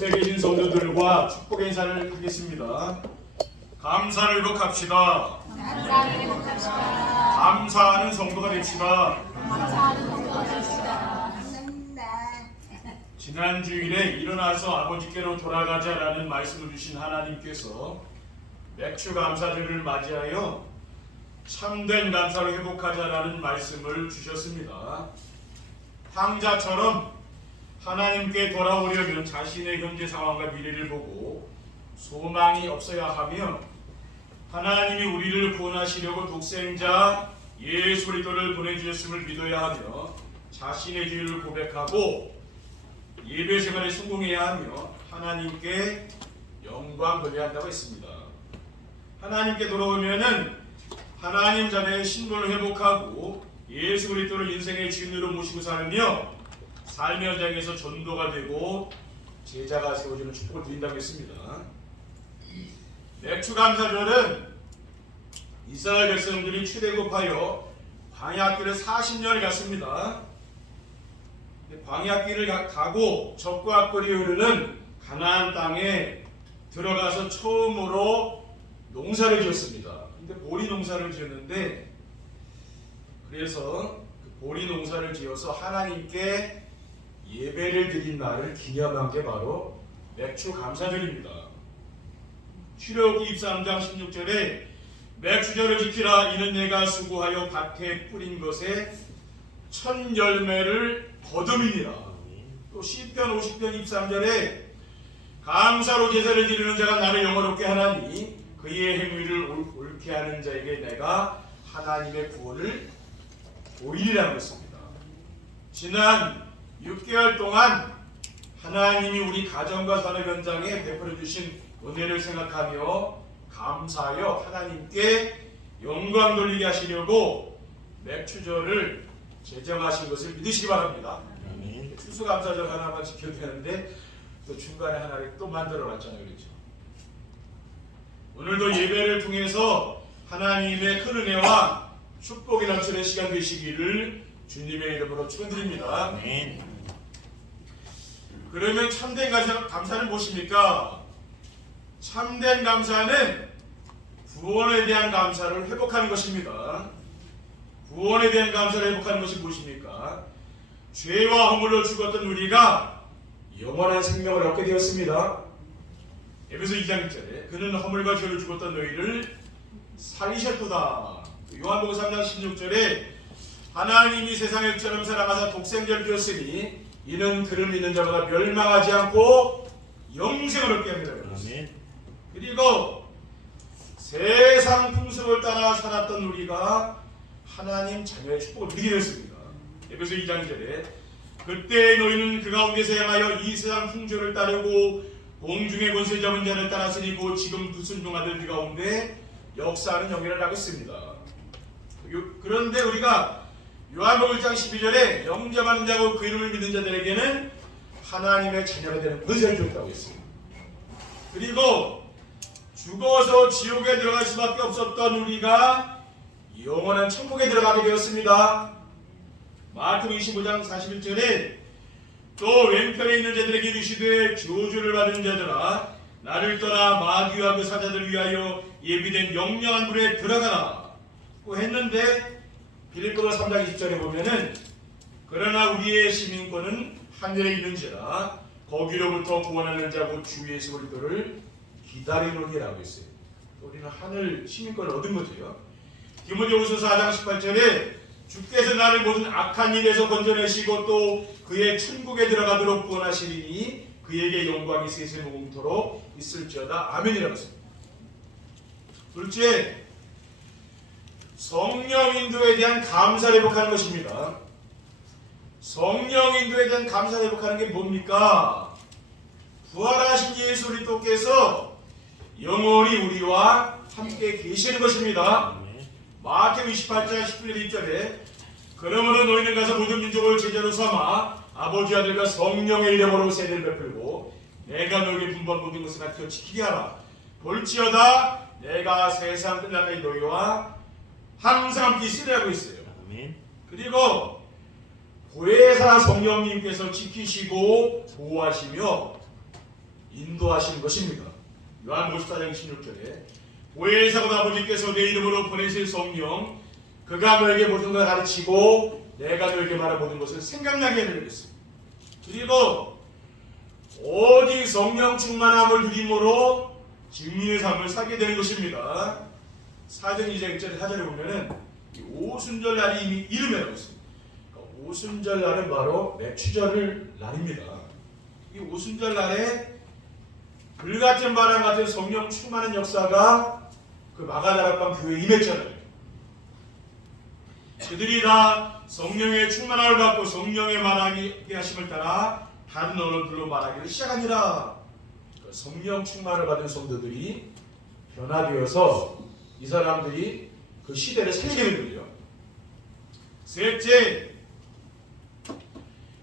옆에 계신 성도들과 축복 인사를 하겠습니다. 감사를 회복합시다. 감사를 회복합시다. 감사하는 성도가 됩시다. 감사하는 성도가 됩시다. 지난 주일에 일어나서 아버지께로 돌아가자라는 말씀을 주신 하나님께서 맥주 감사절을 맞이하여 참된 감사를 회복하자라는 말씀을 주셨습니다. 황자처럼 하나님께 돌아오려면 자신의 현재 상황과 미래를 보고 소망이 없어야 하며, 하나님이 우리를 구원하시려고 독생자 예수 그리스도를 보내주셨음을 믿어야 하며, 자신의 죄를 고백하고 예배 생활에 성공해야 하며 하나님께 영광 돌려야 한다고 했습니다. 하나님께 돌아오면은 하나님 자녀의 신분을 회복하고 예수 그리스도를 인생의 주인으로 모시고 살며 삶의 현장에서 전도가 되고 제자가 세워지는 축복을 드린다고 했습니다. 맥주 감사절은 이스라엘 백성들이 출애굽하여 광야길을 40년을 갔습니다. 광야길을 가고 적과 꿀이 흐르는 가나안 땅에 들어가서 처음으로 농사를 지었습니다. 근데 보리 농사를 지었는데, 그래서 그 보리 농사를 지어서 하나님께 예배를 드린 날을 기념한 게 바로 맥주 감사절입니다. 출애굽기 23장 16절에 맥주절을 지키라, 이는 내가 수고하여 밭에 뿌린 것에 첫 열매를 거둠이니라. 또 시편 50편 23절에 감사로 제사를 드리는 자가 나를 영화롭게 하나니 그의 행위를 옳게 하는 자에게 내가 하나님의 구원을 보이리라고 했습니다. 지난 6개월 동안 하나님이 우리 가정과 산업 현장에 베풀어 주신 은혜를 생각하며 감사하여 하나님께 영광 돌리게 하시려고 맥주절을 제정하신 것을 믿으시기 바랍니다. 추수감사절 하나만 지켜도 되는데 또 중간에 하나를 또 만들어 놨잖아요. 그렇죠? 오늘도 예배를 통해서 하나님의 큰 은혜와 축복이 넘치는 시간 되시기를 주님의 이름으로 축원드립니다. 그러면 참된 감사는 무엇입니까? 참된 감사는 구원에 대한 감사를 회복하는 것입니다. 구원에 대한 감사를 회복하는 것이 무엇입니까? 죄와 허물로 죽었던 우리가 영원한 생명을 얻게 되었습니다. 에베소 2장 1절에 그는 허물과 죄로 죽었던 너희를 살리셨도다. 요한복음 3장 16절에 하나님이 세상을 처럼 사랑하사 독생자를 주었으니 이는 그를 믿는 자마다 멸망하지 않고 영생을 얻게 합니다. 그리고 세상 풍습을 따라 살았던 우리가 하나님 자녀의 축복을 누리게 되었습니다. 에베소 2장 2절에 그때 너희는 그 가운데서 향하여 이 세상 풍조를 따르고 공중의 권세 잡은 자를 따랐으니 곧 지금 불순종하던 그 가운데 역사하는 영예를 하고 있습니다. 그런데 우리가 요한복음 1장 12절에 영접하는 자고 그 이름을 믿는 자들에게는 하나님의 자녀가 되는 권세를 줬다고 했습니다. 그리고 죽어서 지옥에 들어갈 수밖에 없었던 우리가 영원한 천국에 들어가게 되었습니다. 마태복음 25장 41절에 또 왼편에 있는 자들에게 이르시되 저주를 받은 자들아 나를 떠나 마귀와 그 사자들을 위하여 예비된 영영한 물에 들어가라 고 했는데, 빌립보서 3장 20절에 보면은 그러나 우리의 시민권은 하늘에 있는지라 거기로부터 구원하는 자고 주 예수 그리스도를 기다리노니라고 했어요. 우리는 하늘 시민권을 얻은 거죠. 디모데후서 4장 18절에 주께서 나를 모든 악한 일에서 건져내시고 또 그의 천국에 들어가도록 구원하시리니 그에게 영광이 세세 무궁토록 있을지어다. 아멘이라고 했습니다. 둘째, 성령 인도에 대한 감사를 회복하는 것입니다. 성령 인도에 대한 감사를 회복하는 게 뭡니까? 부활하신 예수 그리스도께서 영원히 우리와 함께 계시는 것입니다. 마태복음 28장 11절 2절에 그러므로 너희는 가서 모든 민족을 제자로 삼아 아버지 아들과 성령의 이름으로 세례를 베풀고 내가 너희에게 분부한 모든 것을 가르쳐 지키게 하라. 볼지어다 내가 세상 끝날까지 너희와 항상 함께 있으리라고 했어요. 그리고 보혜사 성령님께서 지키시고 보호하시며 인도하시는 것입니다. 요한복음 14장 16절에 보혜사가 아버지께서 내 이름으로 보내실 성령 그가 너에게 모든 걸 가르치고 내가 너에게 말한 모든 것을 생각나게 해드리겠습니다. 그리고 오직 성령 충만함을 누림으로 증인의 삶을 살게 되는 것입니다. 사도행 2장 1절에 4절에 보면은 이 오순절날이 이미 이름이라고 있습니다. 그러니까 오순절날은 바로 매추절 날입니다. 이 오순절날에 불같은 바람 같은 성령 충만한 역사가 그 마가다락방 교회에 임했잖아요. 그들이 다 성령의 충만함을 받고 성령의 말하게 하심을 따라 다른 언어들로 말하기를 시작하니라. 성령 충만을 받은 성도들이 변화되어서 이 사람들이 그 시대를 살리게 된 거죠. 셋째,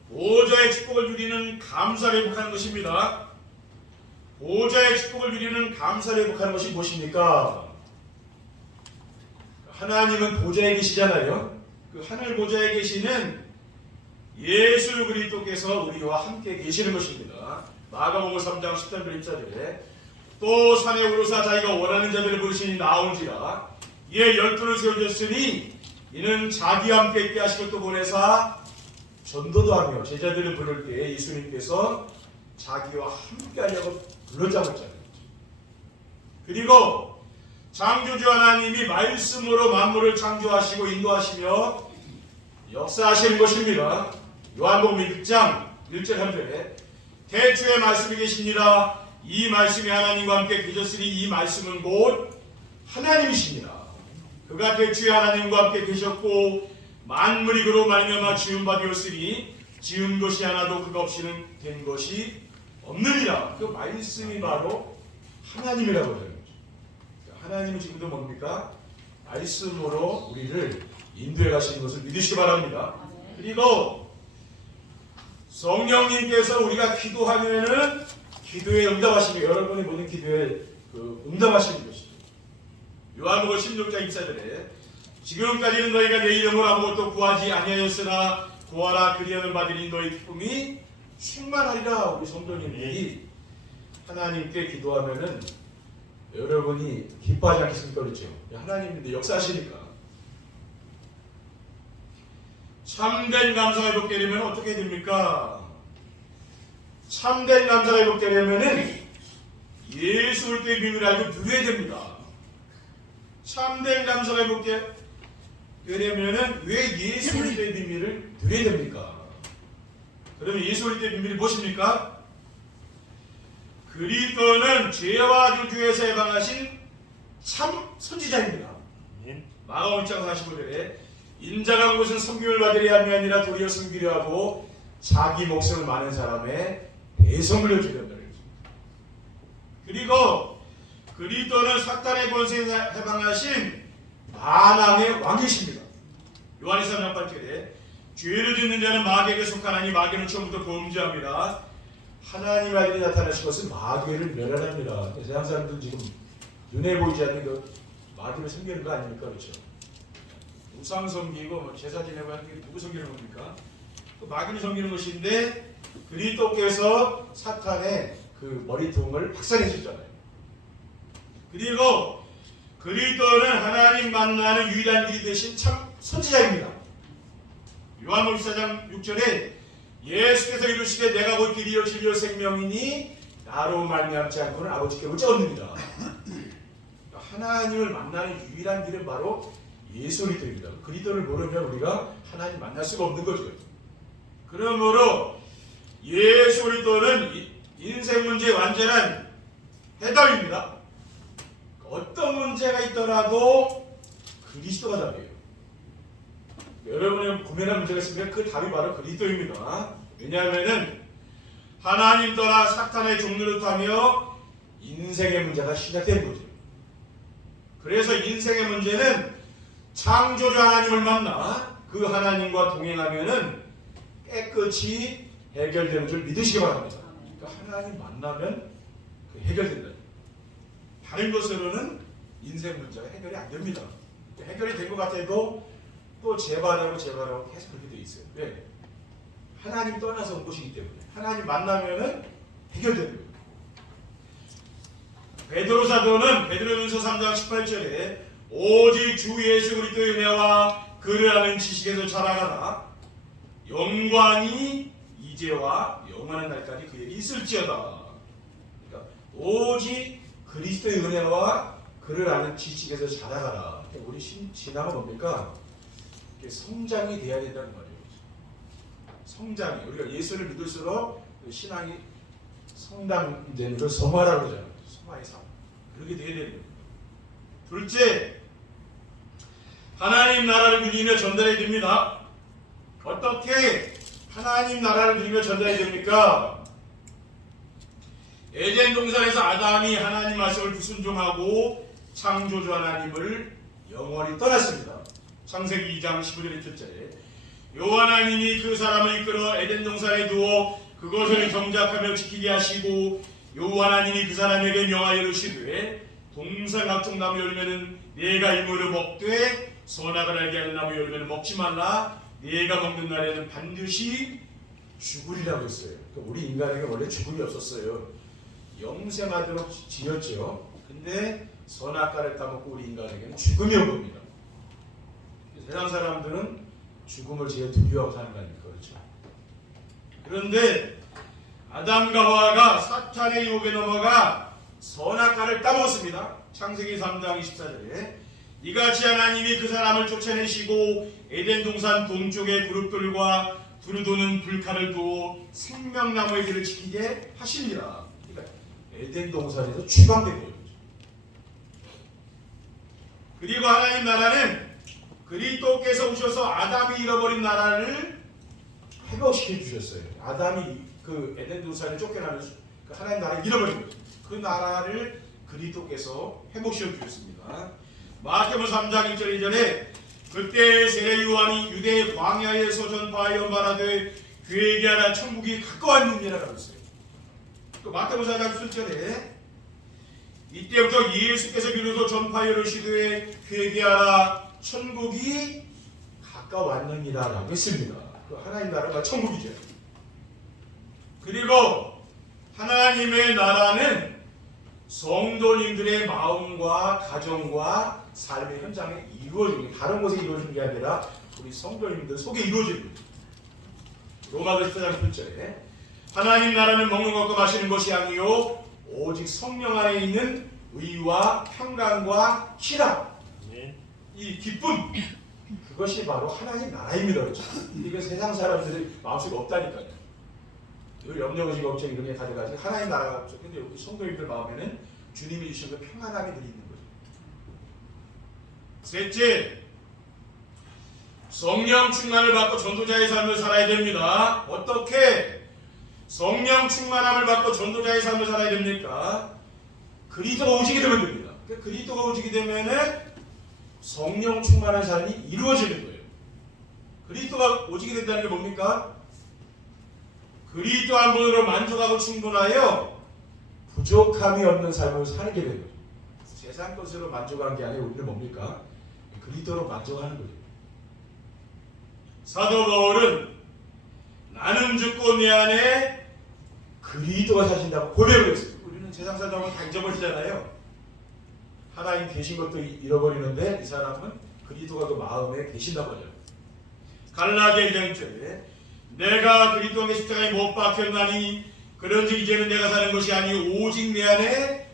보호자의 축복을 누리는 감사를 회복하는 것입니다. 보호자의 축복을 누리는 감사를 회복하는 것이 무엇입니까? 하나님은 보좌에 계시잖아요. 그 하늘 보좌에 계시는 예수 그리스도께서 우리와 함께 계시는 것입니다. 마가복음 3장 10절 14절에 또 산에 오르사 자기가 원하는 자들을 부르시니 나온지라 이에 12를 세워줬으니 이는 자기와 함께 있게 하시고 또 보내사 전도도 하며 제자들을 부를 때 예수님께서 자기와 함께 하려고 불렀다고 했잖아요. 그리고 창조주 하나님이 말씀으로 만물을 창조하시고 인도하시며 역사하시는 것입니다. 요한복음 6장 1절 3절에 태초에 말씀이 계시니라 이 말씀이 하나님과 함께 계셨으니 이 말씀은 곧 하나님이십니다. 그가 태초에 하나님과 함께 계셨고 만물이 그로 말미암아 지은 바 되었으니 지은 것이 하나도 그가 없이는 된 것이 없느니라. 그 말씀이 바로 하나님이라고 하는 거죠. 하나님은 지금도 뭡니까? 말씀으로 우리를 인도해 가시는 것을 믿으시기 바랍니다. 그리고 성령님께서 우리가 기도하면은 기도에 응답하시며 여러분의 모든 기도에 응답하시는 것이죠. 요한복음 16장 24절에 지금까지는 너희가 내 이름으로 아무것도 구하지 아니하였으나 구하라 그리하는 바들이 너희 기쁨이 충만하리라. 우리 성도님들이 하나님께 기도하면은 여러분이 기뻐하지 않겠습니까? 그렇죠? 하나님인데 역사하시니까. 참된 감사가 회복되게 되면 어떻게 됩니까? 참된 감사가 회복되려면은 예수 그리스도의 비밀을 알고 누려야 됩니다. 참된 감사가 회복되려면은 왜 예수 그리스도의 비밀을 누려야 됩니까? 그러면 예수 그리스도의 비밀이 무엇입니까? 그리스도는 죄와 저주에서 해방하신 참 선지자입니다. 마가복음 1장 45절에 인자가 온 것은 섬김을 받으려 함이 아니라 도리어 섬기려 하고 자기 목숨을 많은 사람의 대성을 주려다. 그리고 그리스도는 사탄의 권세에 해방하신 만왕의 왕이십니다. 요한일서 3장 8절에 죄를 짓는 자는 마귀에게 속하나니 마귀는 처음부터 범죄합니다. 하나님 아들이 나타나신 것은 마귀를 멸하랍니다. 세상 사람들은 지금 눈에 보이지 않는 그 마귀를 섬기는 거 아닙니까? 그렇죠? 우상 섬기고 제사 지내고 하는 게 누구 섬기는 겁니까? 그 마귀를 섬기는 것인데 그리스도께서 사탄의 그 머리통을 박살내 주셨잖아요. 그리고 그리스도는 하나님 만나는 유일한 길이 되신 참 선지자입니다. 요한복음 14장 6절에 예수께서 이르시되 내가 곧 길이요 진리요 생명이니 나로 말미암지 않고는 아버지께 오지 않느니라. 하나님을 만나는 유일한 길은 바로 예수 그리스도입니다. 그리스도를 모르면 우리가 하나님 만날 수가 없는 거죠. 그러므로 예수 그리스도는 인생 문제의 완전한 해답입니다. 어떤 문제가 있더라도 그리스도가 답이에요. 여러분의 고민한 문제가 있으면 그 답이 바로 그리스도입니다. 왜냐하면은 하나님 떠나 사탄의 종로를 타며 인생의 문제가 시작된 거죠. 그래서 인생의 문제는 창조주 하나님을 만나 그 하나님과 동행하면은 깨끗이 해결되는 줄 믿으시기 바랍니다. 그러니까 하나님 만나면 해결된다. 다른 것으로는 인생 문제가 해결이 안 됩니다. 해결이 된 것 같아도 또 재발하고 계속 그렇게 돼 있어요. 왜? 하나님 떠나서 온 것이기 때문에 하나님 만나면은 해결되는 거예요. 베드로 사도는 베드로전서 3장 18절에 오직 주 예수 그리스도의 은혜와 그를 아는 지식에서 자라가라. 영광이 이제와 영원한 날까지 그에게 있을지어다. 그러니까 오직 그리스도의 은혜와 그를 아는 지식에서 자라가라. 우리 신앙은 뭡니까? 성장이 돼야 된다는 말이에요. 성장이. 우리가 예수를 믿을수록 신앙이 성장되는 걸 성화라고 하잖아요. 성화의 삶. 그렇게 돼야 되는 겁니다. 둘째, 하나님 나라를 누리며 전달해야 됩니다. 어떻게 하나님 나라를 누리며 전달해야 됩니까? 에덴 동산에서 아담이 하나님 말씀을 불순종하고 창조주 하나님을 영원히 떠났습니다. 창세기 2장 15절의 1절에 여호와 하나님이 그 사람을 이끌어 에덴 동산에 두어 그것을 경작하며 지키게 하시고 여호와 하나님이 그 사람에게 명하여 이르시되 동산 각종 나무 열매는 네가 임으로 먹되 선악을 알게 하는 나무 열매는 먹지 말라. 네가 먹는 날에는 반드시 죽으리라고 했어요. 우리 인간에게 원래 죽음이 없었어요. 영생하도록 지었죠. 근데 선악과를 따먹고 우리 인간에게는 죽음이 온 겁니다. 세상 사람들은 죽음을 제일 두려워하고 사는 거 아닙니까? 그렇죠? 그런데 아담과 하와가 사탄의 유혹에 넘어가 선악과를 따먹었습니다. 창세기 3장 24절에 이같이 하나님이 그 사람을 쫓아내시고 에덴 동산 동쪽의 그룹들과 두루도는 불칼을 두어 생명나무의 길을 지키게 하십니다. 그러니까 에덴 동산에서 추방된 거예요. 그리고 하나님 나라는 그리스도께서 오셔서 아담이 잃어버린 나라를 회복시켜 주셨어요. 아담이 그 에덴 동산에 쫓겨나면서 하나님 나라를 잃어버린 거죠. 그 나라를 그리스도께서 회복시켜 주셨습니다. 마태복음 3장 1절 2절에 그때 세례 요한이 유대 광야에서 전파하여 말하되 회개하라 천국이 가까웠느니라라고 했어요. 또 마태복음 4장 7절에 이때부터 예수께서 비로소 전파하여 이르시되 회개하라 천국이 가까웠느니라라고 했습니다. 그 하나님 나라가 천국이죠. 그리고 하나님의 나라는 성도님들의 마음과 가정과 삶의 현장에 이루어지는 게 다른 곳에 이루어지는 게 아니라 우리 성도님들 속에 이루어지는 거죠. 로마서 14장 8절에 하나님 나라는 먹는 것과 마시는 것이 아니요 오직 성령 안에 있는 의와 평강과 희락 이 기쁨 그것이 바로 하나님 나라입니다. 그렇죠? 이게 세상 사람들이 마음속에 없다니까요. 늘 염려의식 걱정 이런 게 가져가지 하나님 나라가 없죠. 근데 여기 성도님들 마음에는 주님이 주신 그 평안함이 늘 있는 거죠. 셋째, 성령 충만을 받고 전도자의 삶을 살아야 됩니다. 어떻게 성령 충만함을 받고 전도자의 삶을 살아야 됩니까? 그리스도가 오시게 되면 됩니다. 그리스도가 오시게 되면은 성령 충만한 삶이 이루어지는 거예요. 그리스도가 오시게 된다는 게 뭡니까? 그리스도 한 분으로 만족하고 충분하여 부족함이 없는 삶을 사는 게 되는 거죠. 세상 것으로 만족하는 게 아니라 우리는 뭡니까? 그리스도로 만족하는 거죠. 사도 바울은 나는 죽고 내 안에 그리스도가 사신다고 고백을 했어요. 우리는 세상 사람은 다 잊어버리잖아요. 하나님 계신 것도 잃어버리는데 이 사람은 그리스도가 그 마음에 계신다고 하죠. 갈라디아 1장절에 내가 그리스도의 십자가에 못 박혔나니 그런즉 이제는 내가 사는 것이 아니 오직 내 안에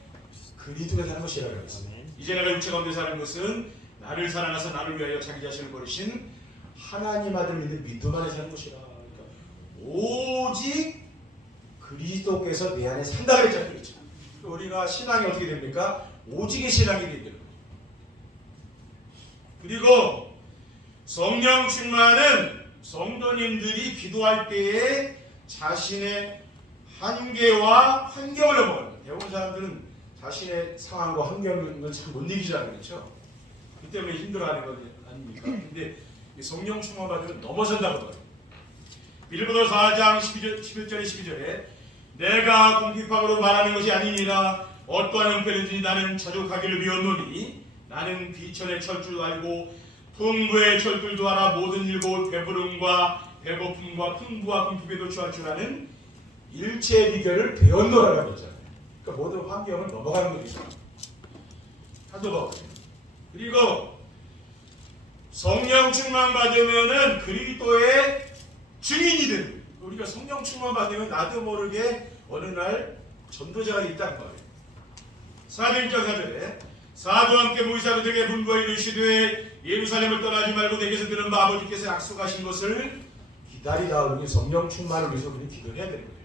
그리스도가 사는 것이라고 했습니다. 이제 내가 육체 가운데 사는 것은 나를 사랑하사 나를 위하여 자기 자신을 버리신 하나님 아들 믿는 믿음 안에 사는 것이라. 그러니까 오직 그리스도께서 내 안에 산다 그랬잖아요. 그렇죠? 우리가 신앙이 어떻게 됩니까? 오직의 신앙이 되는 거예요. 그리고 성령 충만은 성도님들이 기도할 때에 자신의 한계와 환경을 넘어가는 거예요. 대부분 사람들은 자신의 상황과 환경을 잘 못 이기잖아요. 그렇죠? 그 때문에 힘들어하는 거 아닙니까? 근데 성령 충만 받으면 넘어선다고 해요. 빌립보서 4장 11절에 12절에 내가 궁핍함으로 말하는 것이 아니니라 어떠한 형편이든지 나는 자족하기를 비웠노니 나는 비천의 철줄도 알고 풍부의 철줄도 알아 모든 일고 배부름과 배고픔과 풍부와 궁핍에도 취할 줄 아는 일체의 비결을 배웠노라고 했잖아요. 그러니까 모든 환경을 넘어가는 거죠. 사도바울. 그리고 성령 충만 받으면은 그리스도의 증인이 되는 거예요. 우리가 성령 충만 받으면 나도 모르게 어느 날 전도자가 있단 말이에요. 사도행전 4절에 사도와 함께 모이사도들에게 분부하여 이르시되 예루살렘을 떠나지 말고 내게서 들은 바 아버지께서 약속하신 것을 기다리다. 우리 성령 충만을 위해서 우리는 기도해야 되는 거예요.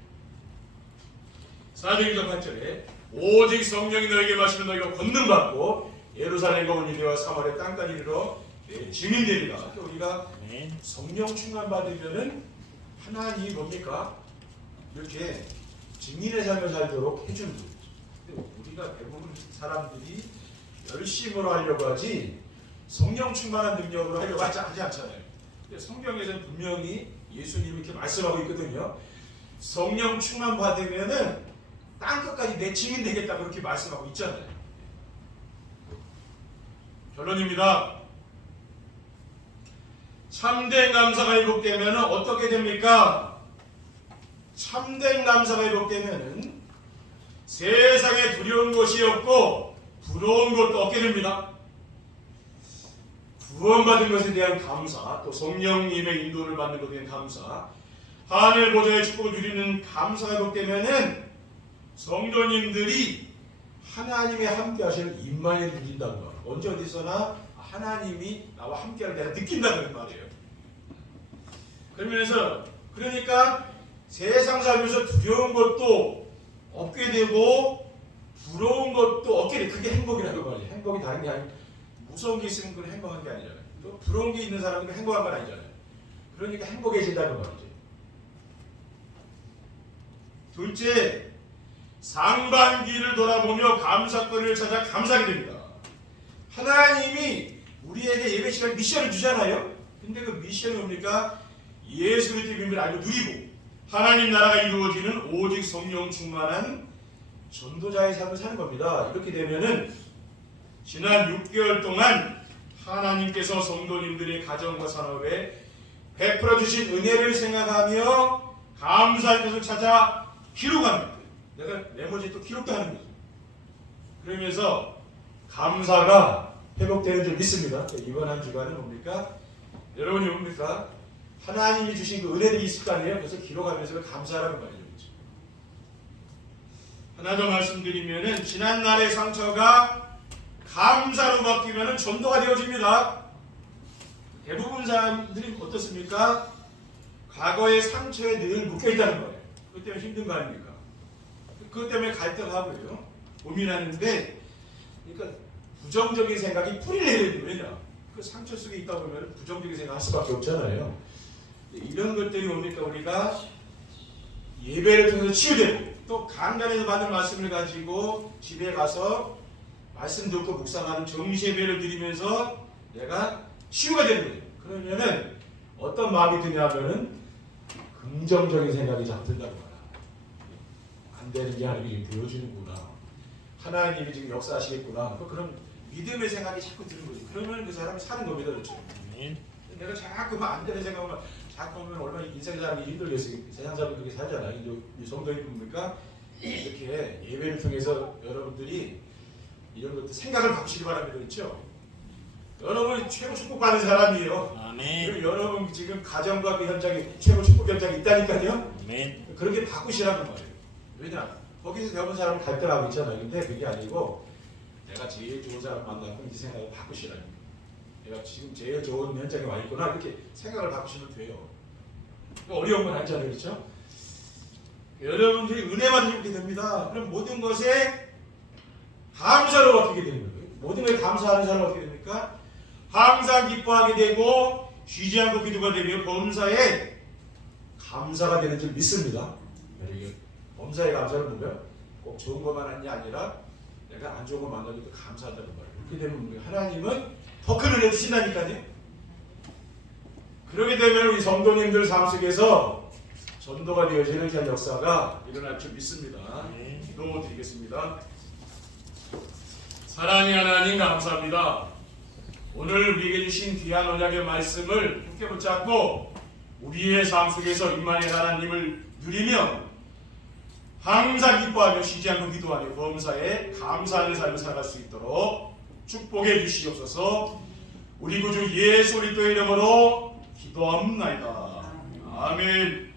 사도행전 8절에 오직 성령이 너에게 마시면 너희가 권능받고 예루살렘과 온 유대와 사마리아 땅까지 이르러 내 증인되리라. 그러니까 우리가 성령 충만 받으면은 하나님이 뭡니까? 이렇게 증인의 삶을 살도록 해주는 거죠. 근데 우리가 대부분 사람들이 열심으로 하려고 하지 성령 충만한 능력으로 하려고 하지 않잖아요. 근데 성경에서는 분명히 예수님이 이렇게 말씀하고 있거든요. 성령 충만 받으면은 땅끝까지 내 증인 되겠다 그렇게 말씀하고 있잖아요. 결론입니다. 참된 감사가 회복되면 어떻게 됩니까? 참된 감사가 회복되면 세상에 두려운 것이 없고 부러운 것도 없게 됩니다. 구원받은 것에 대한 감사, 또 성령님의 인도를 받는 것에 대한 감사, 하늘 보좌의 축복을 누리는 감사가 회복되면 성도님들이 하나님의 함께 하시는 임만을 누린다는 거예요. 언제 어디서나 하나님이 나와 함께하는 내가 느낀다는 말이에요. 그러니까 세상 살면서 두려운 것도 없게 되고 부러운 것도 없게 돼. 그게 행복이라는 말이에요. 행복이 다른 게 아니고 무서운 게 있으면 그건 행복한 게 아니잖아요. 또 부러운 게 있는 사람은 행복한 건 아니잖아요. 그러니까 행복해진다는 말이죠. 둘째, 상반기를 돌아보며 감사거리를 찾아 감사하게 됩니다. 하나님이 우리에게 예배 시간 미션을 주잖아요. 근데 그 미션이 뭡니까? 예수 그리스도의 비밀을 알고 누리고 하나님 나라가 이루어지는 오직 성령 충만한 전도자의 삶을 사는 겁니다. 이렇게 되면은 지난 6개월 동안 하나님께서 성도님들의 가정과 산업에 베풀어 주신 은혜를 생각하며 감사할 것을 찾아 기록합니다. 내가 메모지에 또 기록도 하는 거죠. 그러면서 감사가 회복되는 줄 믿습니다. 이번 한 주간은 뭡니까? 여러분이 뭡니까? 하나님이 주신 그 은혜들이 있을 거 아니에요? 그래서 기록하면서 감사라는 말이죠. 하나 더 말씀드리면은 지난날의 상처가 감사로 바뀌면은 전도가 되어집니다. 대부분 사람들이 어떻습니까? 과거의 상처에 늘 묶여있다는 거예요. 그것 때문에 힘든 거 아닙니까? 그것 때문에 갈등하고요. 고민하는데, 그러니까 부정적인 생각이 뿌리를 내려야 돼요. 왜냐? 그 상처 속에 있다 보면 부정적인 생각 할 수밖에 없잖아요. 이런 것들이 뭡니까? 우리가 예배를 통해서 치유되고 또 강단에서 받은 말씀을 가지고 집에 가서 말씀 듣고 묵상하는 정시예배를 드리면서 내가 치유가 되는 거예요. 그러면은 어떤 마음이 드냐면은 긍정적인 생각이 잡든다고 말이야. 안 되는 게 하나님이 보여주는구나. 하나님이 지금 역사하시겠구나. 그런 믿음의 생각이 자꾸 드는 거죠. 그러면 그 사람이 사는 겁니다. 그렇죠? 내가 자꾸 안 되는 생각만 자꾸 하면 얼마나 인생 사람이 힘들겠어요. 세상 사람이 그렇게 살잖아요. 이 성도님 뭡니까? 이렇게 예배를 통해서 여러분들이 이런 것들 생각을 바꾸시기 바랍니다. 그렇죠? 여러분 최고 축복받는 사람이에요. 아멘. 그리고 여러분 지금 가정과 그 현장에 최고 축복 현장이 있다니까요. 아멘. 그렇게 바꾸시라는 말이에요. 왜냐? 거기서 배운 사람은 갈등하고 있잖아요. 근데 그게 아니고 내가 제일 좋은 사람 만나고 이 생각을 바꾸시라는 거예요. 내가 지금 제일 좋은 현장에 와 있구나. 이렇게 생각을 바꾸시면 돼요. 어려운 건 아니잖아요. 그렇죠? 여러분들이 은혜만 입게 됩니다. 그럼 모든 것에 감사로 바뀌게 되는 거예요. 모든 것에 감사하는 사람은 어떻게 됩니까? 항상 기뻐하게 되고 쉬지 않고 기도가 되며 범사에 감사가 되는 줄 믿습니다. 범사에 감사는 뭐예요? 꼭 좋은 것만 하는 게 아니라 내가 안 좋은 거 만나도 감사하다는 말이에요. 그렇게 되면 하나님은 더 큰 은혜 주신다니까요. 그렇게 되면 우리 성도님들 삶 속에서 전도가 되어지는 그런 역사가 일어날 줄 믿습니다. 기도 드리겠습니다. 사랑의 하나님 감사합니다. 오늘 우리에게 주신 귀한 언약의 말씀을 함께 붙잡고 우리의 삶 속에서 임마누엘 하나님을 누리며 항상 기뻐하며 쉬지 않고 기도하며 범사에 감사하는 삶을 살아갈 수 있도록 축복해 주시옵소서. 우리 구주 예수 그리스도의 이름으로 기도합나이다. 아멘.